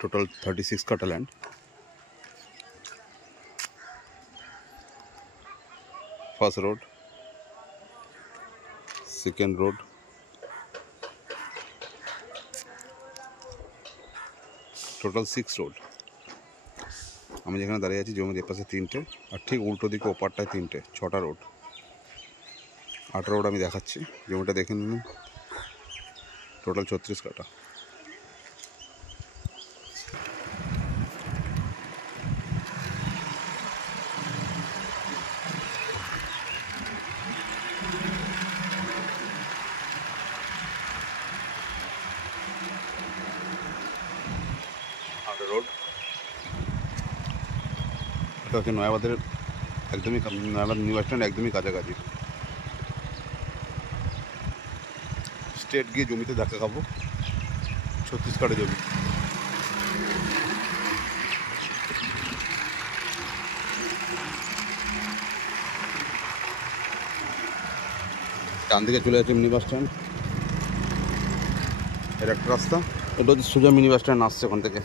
total 36 kata land. First road, second road, total 6 road. আমি যেখানে দাঁড়িয়ে আছি জমির এপাশে 3টে আর ঠিক উল্টো দিকে ওপারটায় 3টে, 6টা রোড, 8 রোড আমি দেখাচ্ছি। জমিটা দেখে নিন, টোটাল 36 কাটা। রোড এটা হচ্ছে নয়াবাদের একদমই, নয়াবাদ নিউ বাস স্ট্যান্ড একদমই কাছাকাছি। স্ট্রেট গিয়ে জমিতে ধাক্কা খাবো, 36 কাটা জমি। ডান দিকে চলে যাচ্ছে মিনি বাস স্ট্যান্ড, এর একটা রাস্তা, এটা হচ্ছে সোজা মিনি বাস স্ট্যান্ড আসছে ওখান থেকে।